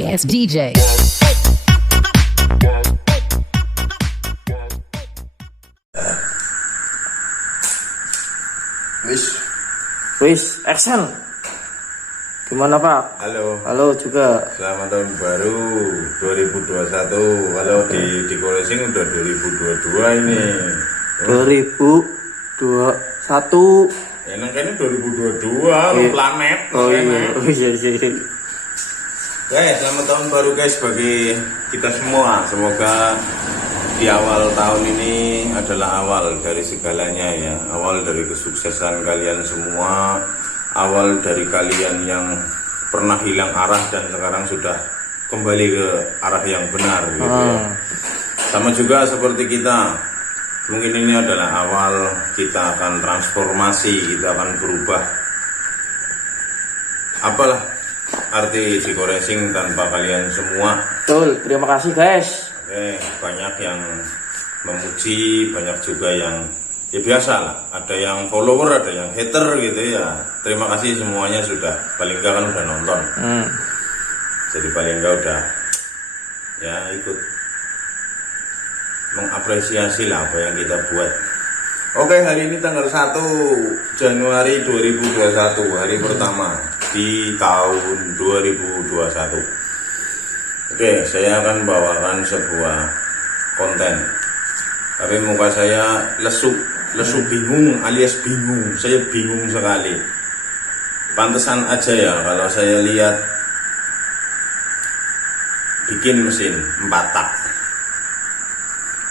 Yes, DJ. Wis, action. Gimana Pak? Halo. Halo juga. Selamat tahun baru 2021. Kalau di Koresing udah 2022 ini. 2021. Enak kan 2022 planet. Oh iya. Guys, selamat tahun baru guys bagi kita semua. Semoga di awal tahun ini adalah awal dari segalanya ya. Awal dari kesuksesan kalian semua. Awal dari kalian yang pernah hilang arah dan sekarang sudah kembali ke arah yang benar gitu ya. Sama juga seperti kita. Mungkin ini adalah awal kita akan transformasi, kita akan berubah. Apalah arti di Koresing tanpa kalian semua. Betul, terima kasih guys. Oke, banyak yang memuji, banyak juga yang ya biasa lah. Ada yang follower, ada yang hater gitu ya. Terima kasih semuanya sudah, paling enggak kan udah nonton. Jadi paling enggak udah ya ikut mengapresiasi lah apa yang kita buat. Oke, hari ini tanggal 1 Januari 2021, hari pertama di tahun 2021. Oke, saya akan bawakan sebuah konten. Tapi muka saya lesu bingung alias bingung. Saya bingung sekali. Pantesan aja ya kalau saya lihat bikin mesin 4 tak.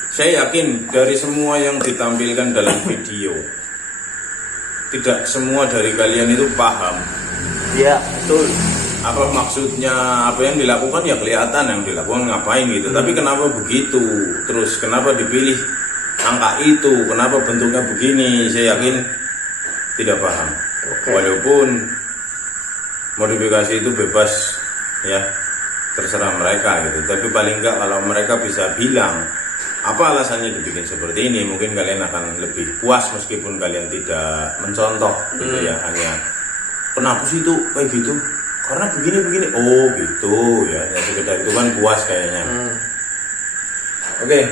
Saya yakin dari semua yang ditampilkan dalam video, tidak semua dari kalian itu paham. Iya, betul. Apa maksudnya, apa yang dilakukan ya kelihatan yang dilakukan ngapain gitu. Tapi kenapa begitu? Terus kenapa dipilih angka itu? Kenapa bentuknya begini? Saya yakin tidak paham. Walaupun modifikasi itu bebas ya, terserah mereka gitu. Tapi paling enggak kalau mereka bisa bilang apa alasannya dibikin seperti ini, mungkin kalian akan lebih puas meskipun kalian tidak mencontoh gitu ya. Hanya kenapa sih itu kayak gitu? Karena begini, oh gitu ya, sekedar itu kan puas kayaknya. Oke,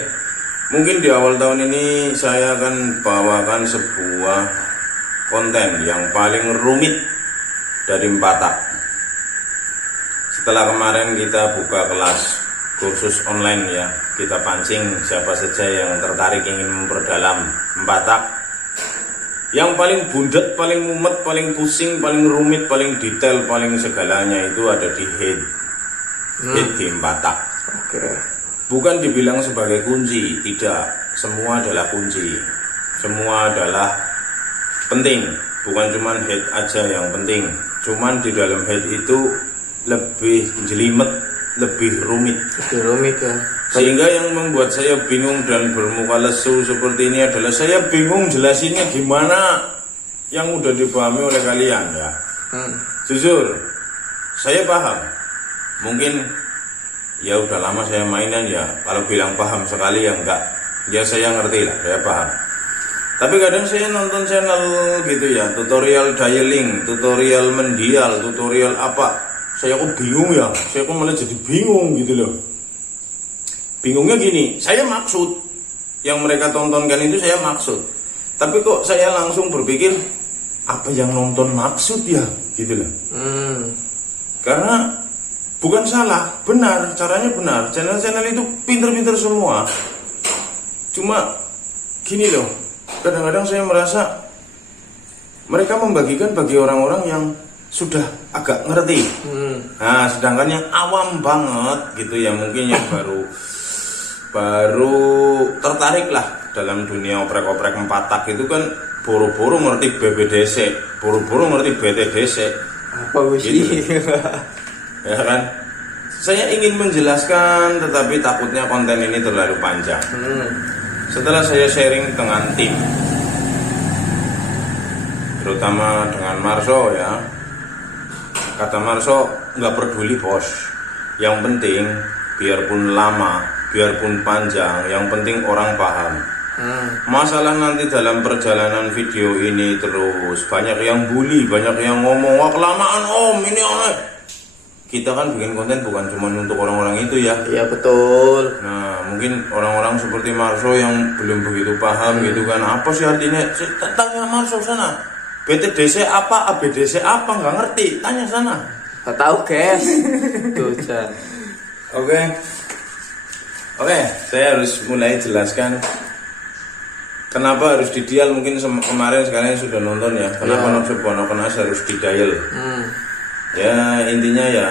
mungkin di awal tahun ini saya akan bawakan sebuah konten yang paling rumit dari 4 tak. Setelah kemarin kita buka kelas kursus online ya, kita pancing siapa saja yang tertarik ingin memperdalam 4 tak. Yang paling bundet, paling mumet, paling pusing, paling rumit, paling detail, paling segalanya itu ada di head. Head di 4 tak. Bukan dibilang sebagai kunci, tidak. Semua adalah kunci. Semua adalah penting. Bukan cuma head aja yang penting. Cuman di dalam head itu lebih jelimet, lebih rumit. Lebih rumit ya. Sehingga yang membuat saya bingung dan bermuka lesu seperti ini adalah saya bingung jelasinnya gimana yang udah dipahami oleh kalian ya. Jujur, saya paham. Mungkin ya udah lama saya mainan ya, kalau bilang paham sekali ya enggak. Ya saya ngerti lah, saya paham. Tapi kadang saya nonton channel gitu ya, tutorial dialing, tutorial mendial, tutorial apa. Saya kok bingung ya, saya kok malah jadi bingung gitu loh. Bingungnya gini, saya maksud yang mereka tontonkan itu saya maksud, tapi kok saya langsung berpikir apa yang nonton maksud ya gitu loh. Karena bukan salah, benar, caranya benar. Channel-channel itu pinter-pinter semua. Cuma gini loh, kadang-kadang saya merasa mereka membagikan bagi orang-orang yang sudah agak ngerti. Nah, sedangkan yang awam banget gitu ya, mungkin yang baru tertarik lah dalam dunia oprek-oprek 4 tak itu kan buru-buru ngerti BBDC, buru-buru ngerti BTDC. Apa sih? Gitu. Ya kan? Saya ingin menjelaskan tetapi takutnya konten ini terlalu panjang. Setelah saya sharing dengan tim, terutama dengan Marso ya, kata Marso nggak peduli bos, yang penting biarpun lama, biarpun panjang, yang penting orang paham. Masalah nanti dalam perjalanan video ini terus banyak yang bully, banyak yang ngomong wah kelamaan om ini. kita kan bikin konten bukan cuma untuk orang-orang itu ya. Iya betul. Nah, mungkin orang-orang seperti Marso yang belum begitu paham gitu kan, apa sih artinya? Tanya Marso sana. BTDC apa, ABDC apa, nggak ngerti, tanya sana. Gak tahu guys. Tuh Chan. Oke, saya harus mulai jelaskan kenapa harus didial. Mungkin kemarin sekalian sudah nonton ya, kenapa sebuah Noken As harus didial. Ya intinya ya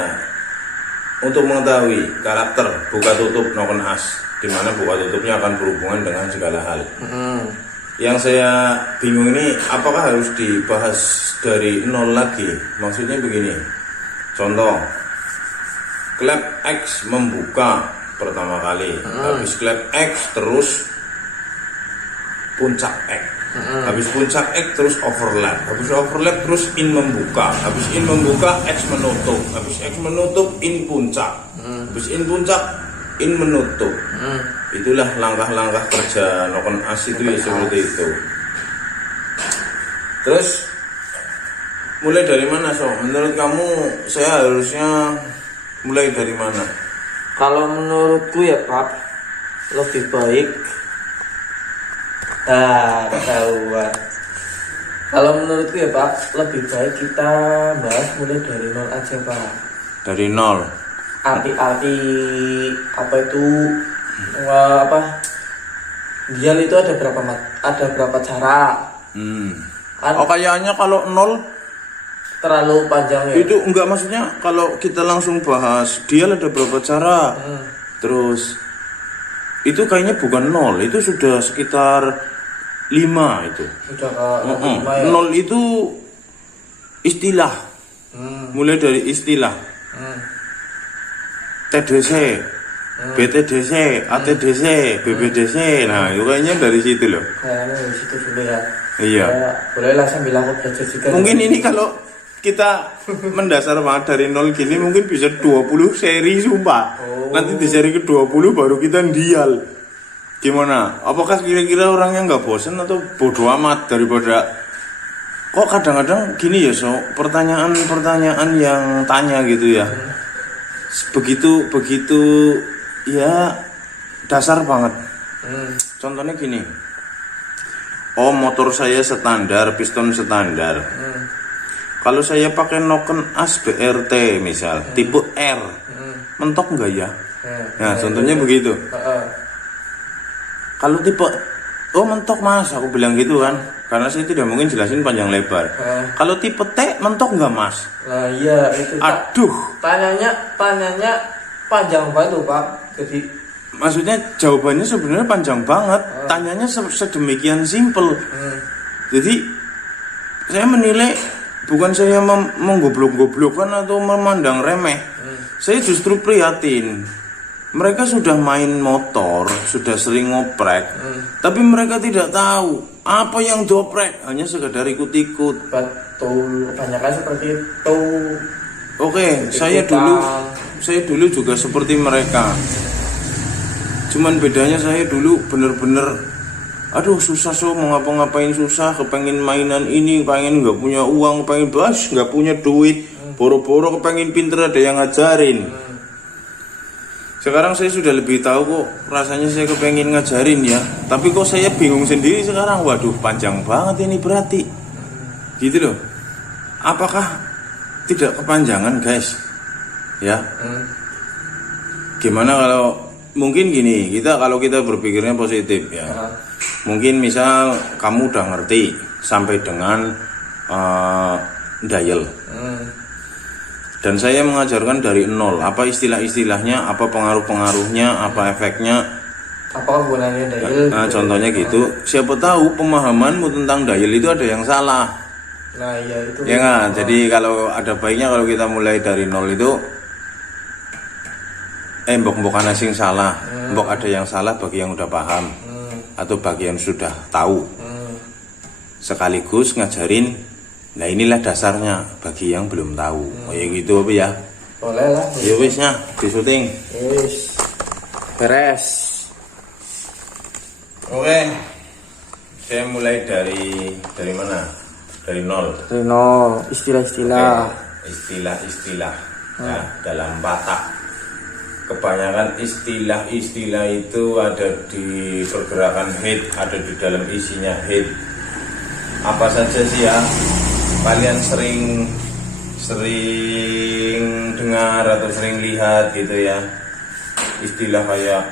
untuk mengetahui karakter buka tutup Noken As, di mana buka tutupnya akan berhubungan dengan segala hal. Yang saya bingung ini, apakah harus dibahas dari nol lagi? Maksudnya begini, contoh klep X membuka pertama kali, habis klep X terus puncak X, habis puncak X terus overlap, habis overlap terus in membuka, habis in membuka X menutup, habis X menutup in puncak, habis in puncak in menutup. Itulah langkah-langkah kerja Noken As itu ya seperti itu. Terus mulai dari mana So? Menurut kamu saya harusnya mulai dari mana? Kalau menurutku ya Pak, lebih baik ketahuan. Kalau menurutku ya Pak, lebih baik kita bahas mulai dari nol aja Pak. Dari nol. Arti-arti apa itu dial itu ada berapa cara? Oh kayaknya kalau nol terlalu panjang ya. itu enggak, maksudnya kalau kita langsung bahas dial ada berapa cara. Terus itu kayaknya bukan nol, itu sudah sekitar 5 itu. Sudah ke 5 ya. Nol itu istilah. Mulai dari istilah. TDC, BTDC, ATDC, BBDC. Nah, itu kayaknya dari situ loh. Kayaknya dari situ dulu ya. Iya. Bolehlah sambil aku belajar juga. Mungkin ini kalau kita mendasar banget dari nol gini mungkin bisa 20 seri sumpah. Nanti di seri ke-20 baru kita dial. Gimana? Apakah kira-kira orangnya nggak bosan atau bodoh amat daripada kok kadang-kadang gini ya So, pertanyaan-pertanyaan yang tanya gitu ya. Begitu ya dasar banget. Contohnya gini. Oh, motor saya standar, piston standar. Kalau saya pakai Noken As BRT misal, tipe R, mentok enggak ya? Nah, contohnya begitu. Kalau tipe, oh mentok mas, aku bilang gitu kan, karena saya tidak mungkin jelasin panjang lebar. Kalau tipe T, mentok enggak mas? Nah iya itu. Aduh. Tanyanya panjang banget tuh Pak. Jadi maksudnya jawabannya sebenarnya panjang banget. Tanyanya sedemikian simpel. Jadi saya menilai bukan saya menggoblok-goblokkan atau memandang remeh. Saya justru prihatin. Mereka sudah main motor, sudah sering ngoprek, tapi mereka tidak tahu apa yang doprek, hanya sekedar ikut-ikut. Betul, kebanyakan seperti itu. Oke, saya dulu juga seperti mereka. Cuman bedanya saya dulu bener-bener aduh susah So, mau ngapa-ngapain susah, kepengen mainan ini, pengen nggak punya uang, pengen bas nggak punya duit, boro-boro kepengen pinter ada yang ngajarin. Sekarang saya sudah lebih tahu kok, rasanya saya kepengen ngajarin ya, tapi kok saya bingung sendiri sekarang. Waduh, panjang banget ini berarti gitu loh. Apakah tidak kepanjangan guys ya? Gimana kalau mungkin gini, kalau kita berpikirnya positif ya, mungkin misal kamu udah ngerti sampai dengan dial, dan saya mengajarkan dari nol, apa istilah-istilahnya, apa pengaruh-pengaruhnya, apa efeknya, apa gunanya dial. Nah, contohnya gitu. Siapa tahu pemahamanmu tentang dial itu ada yang salah. Nah iya itu ya kan? Jadi kalau ada baiknya kalau kita mulai dari nol itu mbok-mbok asing salah, mbok ada yang salah bagi yang udah paham atau bagi yang sudah tahu, sekaligus ngajarin. Nah inilah dasarnya bagi yang belum tahu. Kayak gitu apa ya? Boleh lah. Ya wesnya di syuting. Yes. Beres. Oke. Saya mulai dari mana? Dari nol. Dari nol, istilah-istilah. Istilah-istilah. Ya, dalam Batak. Kebanyakan istilah-istilah itu ada di pergerakan head, ada di dalam isinya head. Apa saja sih ya? Kalian sering dengar atau sering lihat gitu ya. Istilah kayak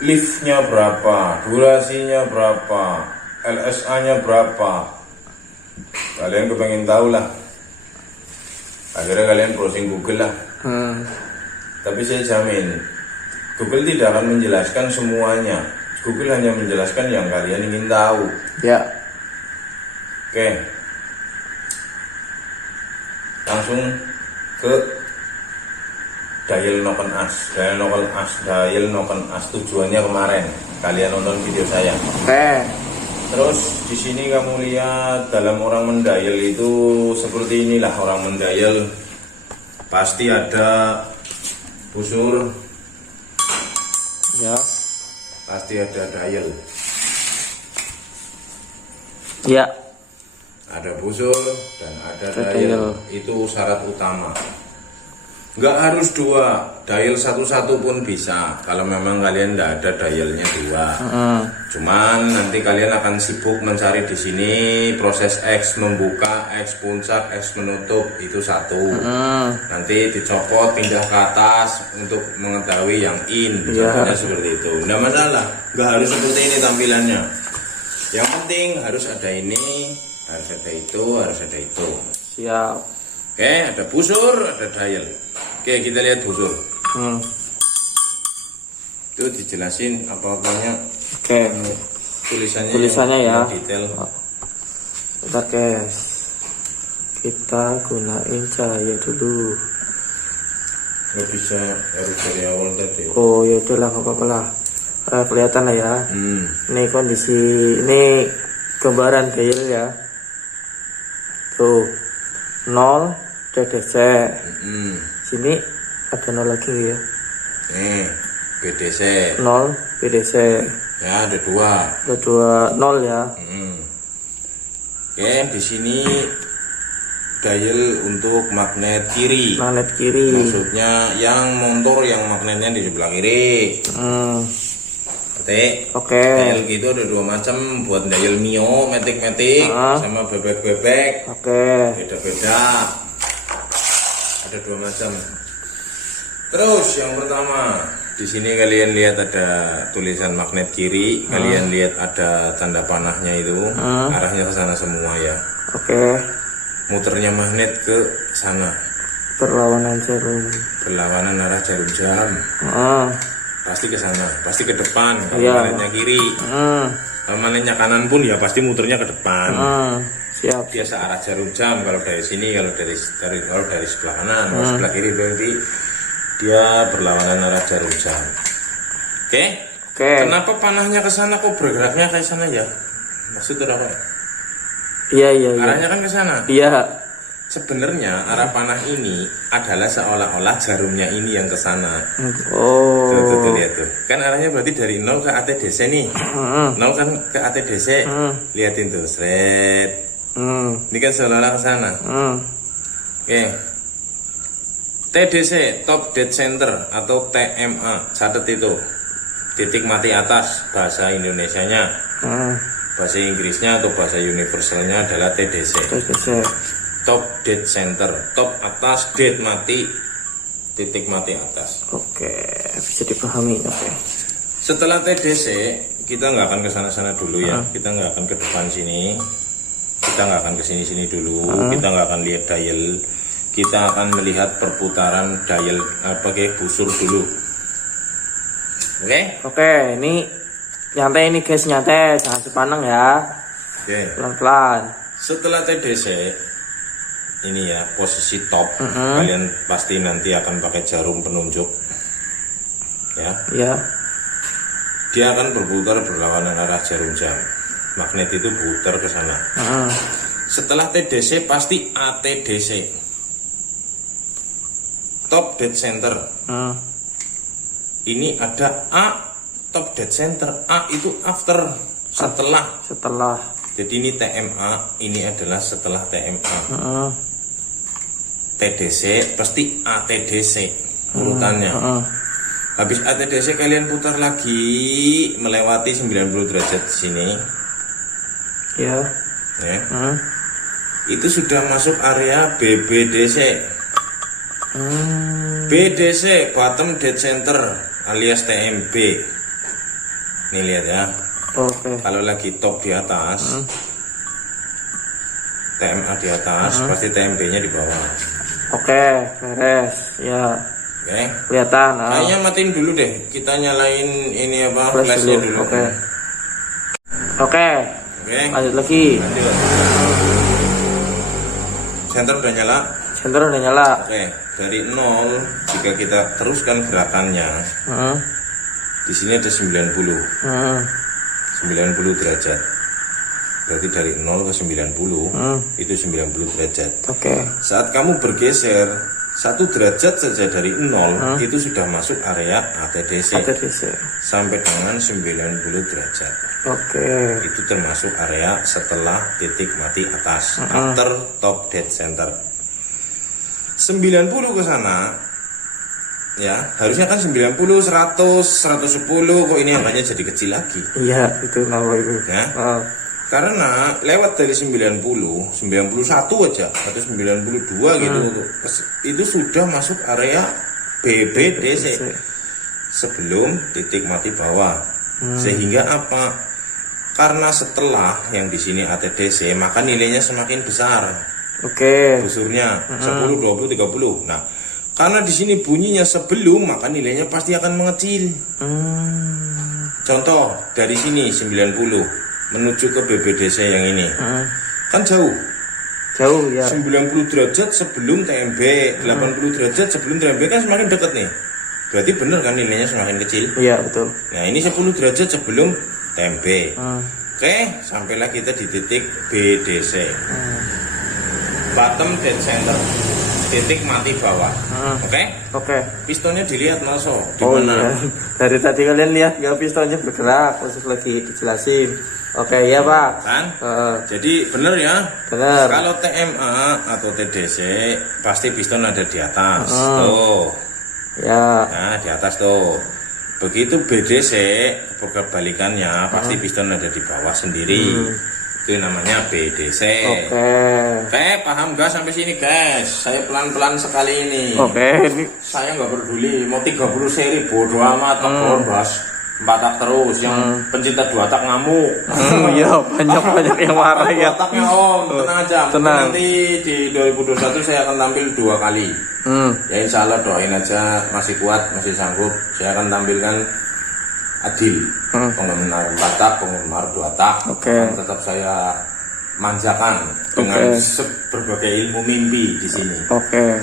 liftnya berapa, durasinya berapa, LSA-nya berapa. Kalian kepengen tahu lah. Akhirnya kalian browsing Google lah. Tapi saya jamin Google tidak akan menjelaskan semuanya. Google hanya menjelaskan yang kalian ingin tahu. Ya. Oke. Langsung ke dial noken as. Tujuannya kemarin kalian nonton video saya. Oke. Terus di sini kamu lihat dalam orang mendial itu seperti inilah orang mendial. Pasti ada busur. Ya. Pasti ada dial. Ya. Ada busur dan ada Ada dial. dial. Itu syarat utama. Nggak harus dua, dial satu-satu pun bisa. Kalau memang kalian nggak ada dialnya dua. Cuman nanti kalian akan sibuk mencari di sini proses X membuka, X puncak, X menutup itu satu. Nanti dicopot pindah ke atas untuk mengetahui yang in. Contohnya seperti itu. Nggak masalah, nggak harus seperti ini tampilannya. Yang penting harus ada ini, harus ada itu, harus ada itu. Siap. Oke, ada busur, ada dial. Oke, kita lihat busur. Itu dijelasin apa-apanya. Oke. Tulisannya ya. Detail. Bentar guys. Kita gunain cahaya dulu. Nggak bisa harus dari awal tadi. Oh ya udahlah, nggak apa-apa lah. Kelihatan lah ya. Ini kondisi, ini gambaran dial ya. Tuh 0 DDC. Sini ada 0 lagi ya. Nih, BDC. 0 BDC. Ya, ada dua. Ada 2 0 ya. Oke, di sini dial untuk magnet kiri. Magnet kiri. Maksudnya yang motor yang magnetnya di sebelah kiri. Oke. Dial gitu ada dua macam, buat dial mio, metik-metik, sama bebek-bebek. Oke. Beda-beda. Ada dua macam. Terus yang pertama, di sini kalian lihat ada tulisan magnet kiri, kalian lihat ada tanda panahnya itu, arahnya ke sana semua ya. Oke. Muternya magnet ke sana. Berlawanan jarum. Berlawanan arah jarum jam. Pasti ke sana, pasti ke depan. Kalau magnetnya kiri, kalau magnetnya kanan pun ya pasti muternya ke depan. Siap. Biasa arah jarum jam kalau dari sini, kalau dari sebelah kanan, kalau sebelah kiri berarti dia berlawanan arah jarum jam. Oke? Kenapa panahnya ke sana kok bergeraknya ke sana ya? Maksudnya apa? Iya. Arahnya kan ke sana. Iya. Sebenarnya arah panah ini adalah seolah-olah jarumnya ini yang ke sana. Tuh, lihat tuh. Kan arahnya berarti dari 0 ke ATDC nih. 0 kan ke ATDC. Lihatin tuh, seret. Ini kan seolah-olah ke sana. Oke. TDC, Top Dead Center atau TMA. Catat itu. Titik mati atas bahasa Indonesianya. Bahasa Inggrisnya atau bahasa universalnya adalah TDC. Top Dead Center, top atas, dead mati, titik mati atas. Oke, bisa dipahami. Oke. Setelah TDC, kita nggak akan ke sana-sana dulu ya. Kita nggak akan ke depan sini. Kita nggak akan ke sini-sini dulu. Kita nggak akan lihat dial. Kita akan melihat perputaran dial pakai busur dulu. Oke, ini nyantai ini guys, nyantai, jangan sepaneng ya. Pelan-pelan. Setelah TDC, ini ya posisi top. Kalian pasti nanti akan pakai jarum penunjuk. Ya. Dia akan berputar berlawanan arah jarum jam. Magnet itu putar ke sana. Setelah TDC pasti ATDC. Top Dead Center. Ini ada A, Top Dead Center. A itu after, setelah. Jadi ini TMA, ini adalah setelah TMA. TDC pasti ATDC urutannya. Habis ATDC kalian putar lagi melewati 90 derajat di sini. Ya. Ya. Itu sudah masuk area BBDC. BDC bottom dead center alias TMB. Nih lihat ya. Oke. Kalau lagi top di atas, TMA di atas, pasti TMB-nya di bawah. Oke, beres. Ya. Oke. Kelihatan. Kayaknya matiin dulu deh. Kita nyalain ini apa? Flash Flashnya dulu. Oke. Oke. Oke. Lanjut lagi. Lanjut. Center udah nyala. Center udah nyala. Oke. Dari 0 jika kita teruskan gerakannya, di sini ada 90. 90 derajat. Berarti dari 0 ke 90 itu 90 derajat. Oke. Saat kamu bergeser 1 derajat saja dari 0 itu sudah masuk area ATDC ATDC. sampai dengan 90 derajat. Oke. Itu termasuk area setelah titik mati atas, after top dead center. 90 ke sana ya, harusnya kan 90, 100, 110, kok ini angkanya jadi kecil lagi. Iya, itu nama itu. Ya. Karena lewat dari 90, 91 aja atau 92 gitu, itu sudah masuk area BBDC sebelum titik mati bawah. Sehingga apa? Karena setelah yang di sini ATDC, maka nilainya semakin besar. Oke. Busurnya 10, 20, 30. Nah, karena di sini bunyinya sebelum, maka nilainya pasti akan mengecil. Contoh dari sini 90 menuju ke BBDC yang ini, kan jauh. Jauh ya. 90 derajat sebelum TMB, 80 derajat sebelum TMB kan semakin dekat nih. Berarti bener kan nilainya semakin kecil. Iya betul. Nah ini 10 derajat sebelum TMB. Oke, sampailah kita di titik BDC. Bottom dead center, titik mati bawah. Oke? Oke. Pistonnya dilihat Maso. Di Oh mana? iya. Dari tadi kalian lihat nggak pistonnya bergerak, khusus lagi dijelasin. Oke, iya Pak. Kan? Jadi bener ya. Bener. Kalau TMA atau TDC pasti piston ada di atas. Tuh. Ya. Nah, di atas tuh. Begitu BDC kebalikannya pasti piston ada di bawah sendiri. Itu namanya BDC. Oke, paham gak sampai sini guys? Saya pelan-pelan sekali ini. Oke, ini Saya nggak peduli mau 30 seri bodo amat, bahas 4 tak terus. Yang pencinta 2 tak ngamuk. iya banyak yang marah ya. 2 taknya om, tenang aja. Tenang. Nanti di 2021 saya akan tampil 2 kali. Ya insya Allah doain aja, masih kuat, masih sanggup. Saya akan tampilkan adil, penggemar 4 tak, penggemar 2 tak. Tetap saya manjakan dengan berbagai ilmu mimpi di sini. Oke,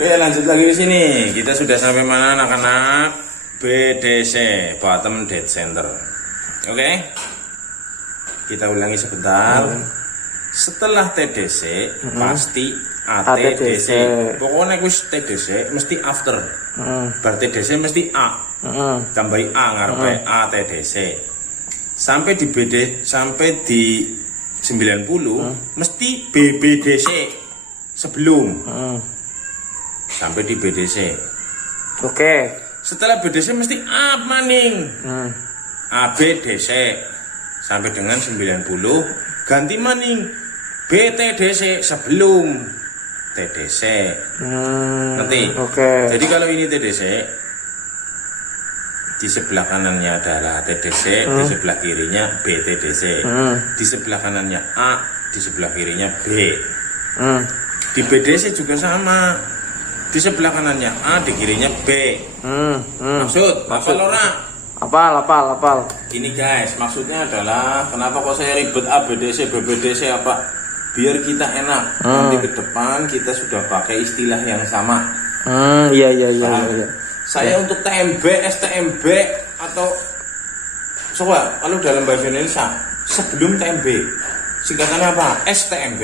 lanjut lagi di sini. Kita sudah sampai mana anak-anak? BDC, bottom dead center. Oke, kita ulangi sebentar. Setelah TDC pasti ATDC. Pokoknya gus TDC mesti after. Bar TDC mesti A. Tambahi A ngarepe ATDC. Sampai di BD sampai di 90 mesti BBDC sebelum. Sampai di BDC. Setelah BDC mesti A maning. ABDC sampai dengan 90 ganti maning BTDC sebelum TDC. Nanti. Jadi kalau ini TDC, di sebelah kanannya adalah TDC, di sebelah kirinya BTDC. Di sebelah kanannya A, di sebelah kirinya B. Di BDC juga sama. Di sebelah kanannya A, di kirinya B. Maksud ora? Apal. Ini guys, maksudnya adalah kenapa kok saya ribet ABDC, BBDC apa? Biar kita enak. Nanti ke depan kita sudah pakai istilah yang sama. Iya. Saya untuk TMB, STMB atau coba kalau dalam bahasa Indonesia sebelum TMB singkatannya apa? STMB.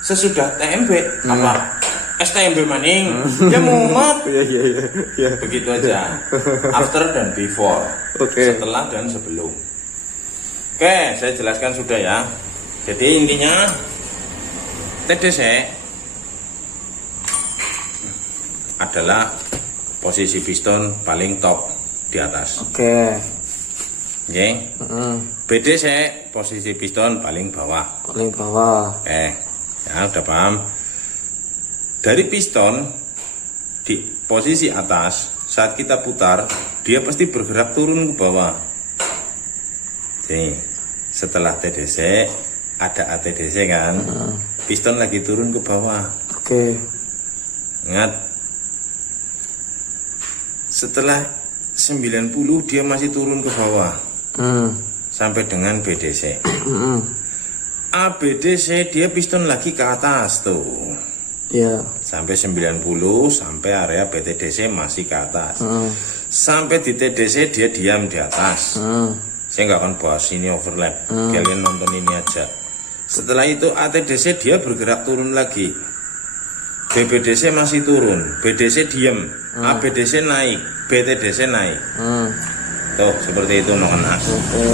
Sesudah TMB apa? STMB maning. Ya mumet. Iya. Begitu aja. After dan before. Setelah dan sebelum. Oke, saya jelaskan sudah ya. Jadi intinya TDC adalah posisi piston paling top di atas. Oke. Oke. BDC posisi piston paling bawah. Paling bawah. Ya udah paham. Dari piston di posisi atas, saat kita putar, dia pasti bergerak turun ke bawah. Jadi, setelah TDC ada ATDC kan, piston lagi turun ke bawah. Oke. Ingat, setelah 90 dia masih turun ke bawah sampai dengan BDC. ABDC dia piston lagi ke atas tuh. Iya. Sampai 90 sampai area BTDC masih ke atas. Sampai di TDC dia diam di atas. Saya nggak akan bahas ini overlap. Kalian nonton ini aja. Setelah itu ATDC dia bergerak turun lagi. BBDC masih turun, BDC diam, ABDC naik, BTDC naik. Tuh seperti itu nokenas.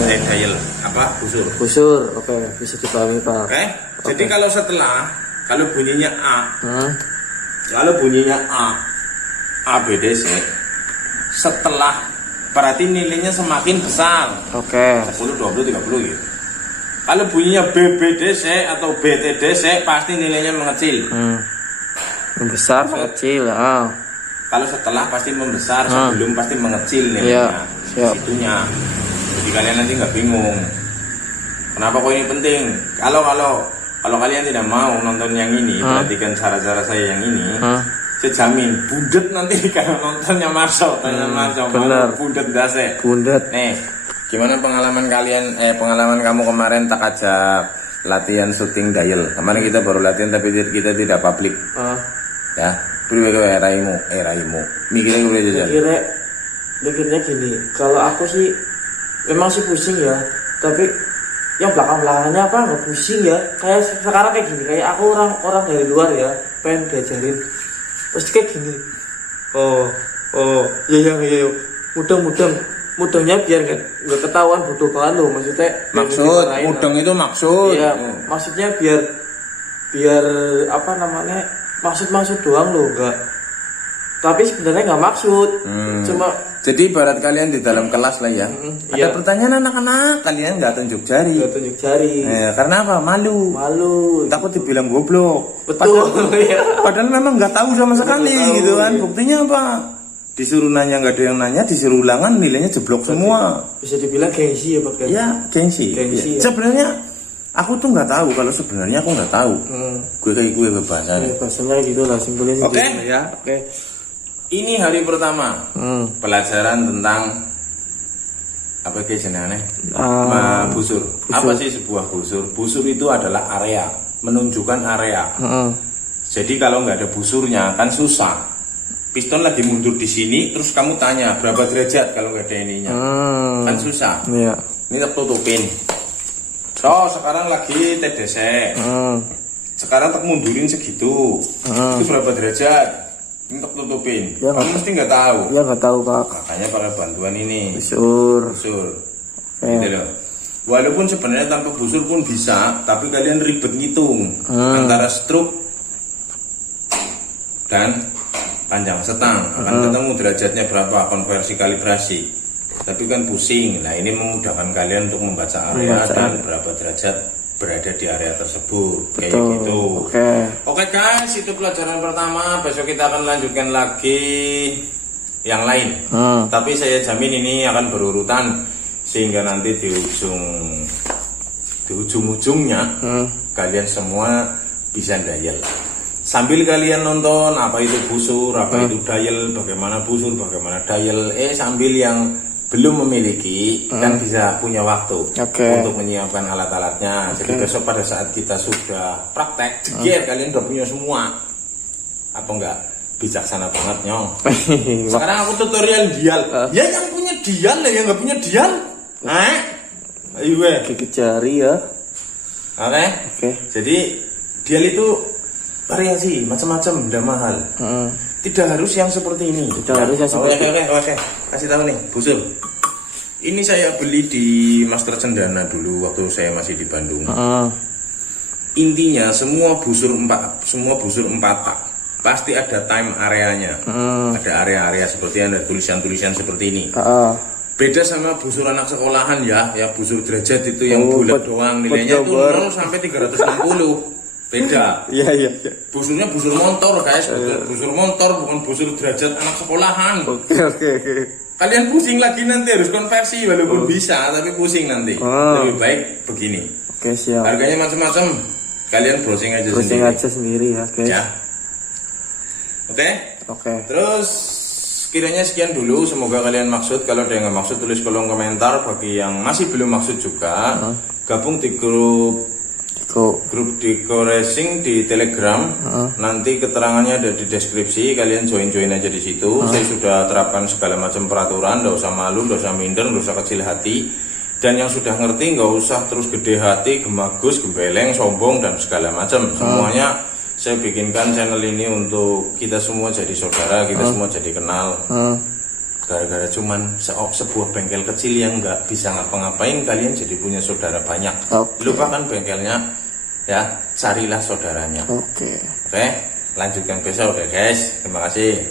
Dial apa busur. Busur, oke, bisa dipahami Pak. Oke. Jadi kalau bunyinya A, kalau bunyinya A, ABDC, setelah berarti nilainya semakin besar. Oke. 10, 20, 30 gitu. Kalau bunyinya BBDC atau BTDC pasti nilainya mengecil. Besar, kecil. Kalau setelah pasti membesar, sebelum pasti mengecil nilainya. Siap. Situnya. Jadi kalian nanti nggak bingung. Kenapa kok ini penting? Kalau kalian tidak mau nonton yang ini, perhatikan cara-cara saya yang ini. Saya jamin bundet nanti kalau nontonnya Marso, bener. Bundet dase. Bundet. Nih, gimana pengalaman kalian? Pengalaman kamu kemarin tak ajak latihan syuting dial. Kemarin kita baru latihan tapi kita tidak publik. Ya, priwe raimu. Mikirnya gue jajan. Mikirnya gini, kalau aku sih memang sih pusing ya, tapi yang belakang-belakangnya apa nggak pusing ya. Kayak sekarang kayak gini, kayak aku orang dari luar ya, pengen diajarin. Pasti kayak gini. Ya. Mudengnya biar nggak ketahuan budokan lo, maksudnya. Maksud, mudeng itu maksud. Iya, maksudnya biar apa namanya, maksud doang lo, enggak. Tapi sebenarnya nggak maksud, cuma. Jadi ibarat kalian di dalam kelas lah ya. Ada pertanyaan anak-anak, kalian nggak tunjuk jari. Nggak tunjuk jari. Karena apa? Malu. Takut dibilang goblok. Betul. Padahal memang nggak tahu sama sekali gitu kan. Buktinya apa? Disuruh nanya nggak ada yang nanya, disuruh ulangan nilainya jeblok semua. Bisa dibilang gengsi ya Pak? Ya gengsi. Ya. Sebenarnya aku tuh nggak tahu, kalau sebenarnya aku nggak tahu. Gue bahasanya. Bahasanya gitu lah, simpulnya. Oke. Ya. Oke. Ini hari pertama pelajaran tentang apa jenenge? Busur. Apa sih sebuah busur? Busur itu adalah area, menunjukkan area. Jadi kalau nggak ada busurnya kan susah. Piston lagi mundur di sini, terus kamu tanya berapa derajat kalau nggak ada ininya, kan susah. Iya. Ini tak tutupin. So sekarang lagi TDC. Sekarang tak mundurin segitu. Itu berapa derajat? Untuk tutupin, ya, kamu mesti nggak tahu. Ya nggak tahu Pak. Makanya para bantuan ini. Busur. Gitu loh. Walaupun sebenarnya tanpa busur pun bisa, tapi kalian ribet ngitung antara stroke dan panjang setang. Akan ketemu derajatnya berapa, konversi kalibrasi. Tapi kan pusing. Nah ini memudahkan kalian untuk membaca area dan berapa derajat berada di area tersebut. Kayak gitu. Oke guys, itu pelajaran pertama. Besok kita akan lanjutkan lagi yang lain. Tapi saya jamin ini akan berurutan sehingga nanti di ujung-ujungnya kalian semua bisa dial. Sambil kalian nonton apa itu busur, apa itu dial, bagaimana busur, bagaimana dial. Sambil yang belum memiliki kan bisa punya waktu untuk menyiapkan alat-alatnya. Jadi besok pada saat kita sudah praktek, kalian udah punya semua. Apa enggak? Bijaksana banget nyong. Sekarang aku tutorial dial. Ya yang punya dial lah, yang nggak punya dial. Ayo gigit jari ya. Oke. Jadi dial itu variasi macam-macam, udah mahal. Tidak harus yang seperti ini. Tidak harus yang seperti ini. Oke. Kasih tahu nih, busur. Ini saya beli di Master Cendana dulu waktu saya masih di Bandung. Intinya semua busur 4 tak pasti ada time areanya. Ada area-area seperti ada tulisan-tulisan seperti ini. Beda sama busur anak sekolahan ya busur derajat itu yang bulat doang, nilainya itu 0 sampai 360. Beda. Iya. Busurnya busur motor guys, busur motor bukan busur derajat anak sekolahan. Oke. Kalian pusing lagi nanti harus konversi walaupun bisa, tapi pusing nanti. Lebih baik begini. Oke, siap. Harganya macam-macam. Kalian browsing aja sendiri ya, guys. Ya. Oke. Terus kiranya sekian dulu. Semoga kalian maksud. Kalau ada yang nggak maksud tulis kolom komentar. Bagi yang masih belum maksud juga, gabung di grup Diko Racing di Telegram. Nanti keterangannya ada di deskripsi. Kalian join aja di situ. Saya sudah terapkan segala macam peraturan. Nggak usah malu, nggak usah minder, nggak usah kecil hati. Dan yang sudah ngerti nggak usah terus gede hati, gemagus, gembeleng, sombong dan segala macam. Semuanya saya bikinkan channel ini untuk kita semua jadi saudara, kita semua jadi kenal. Gara-gara cuman sebuah bengkel kecil yang nggak bisa ngapa-ngapain, kalian jadi punya saudara banyak. Lupakan bengkelnya, ya carilah saudaranya. Oke, lanjutkan besok ya guys. Terima kasih.